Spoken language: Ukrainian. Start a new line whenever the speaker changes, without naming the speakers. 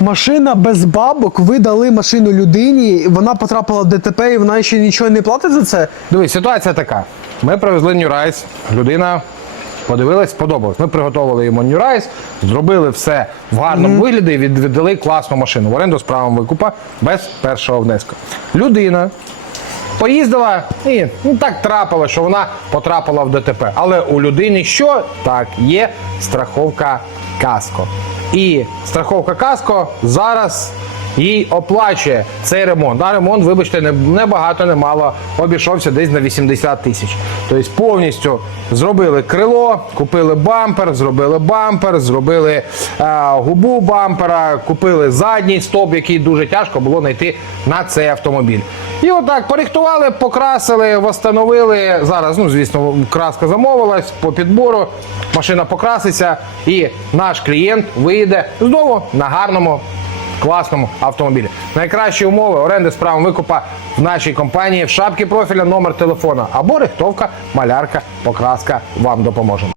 Машина без бабок, ви дали машину людині, вона потрапила в ДТП і вона ще нічого не платить за це.
Дивись, ситуація така. Ми привезли Нюрайс, людина подивилась, сподобалось. Ми приготували йому Нюрайс, зробили все в гарному вигляді і від- віддали класну машину в оренду з правом викупа без першого внеску. Людина поїздила і ну, так трапило, що вона потрапила в ДТП. Але у людини що? Так, є страховка каско. І страховка каско зараз їй оплачує цей ремонт. А ремонт, вибачте, не, багато, не мало, обійшовся десь на 80 тисяч. Тобто повністю зробили крило, купили бампер, зробили бампер, зробили е, губу бампера, купили задній стоп, який дуже тяжко було знайти на цей автомобіль. І отак порихтували, покрасили, встановили. Зараз, ну звісно, краска замовилась по підбору. Машина покраситься, і наш клієнт вийде знову на гарному класному автомобілі. Найкращі умови оренди з правом викупа в нашій компанії в шапці профіля, номер телефона або рихтовка, малярка, покраска вам допоможемо.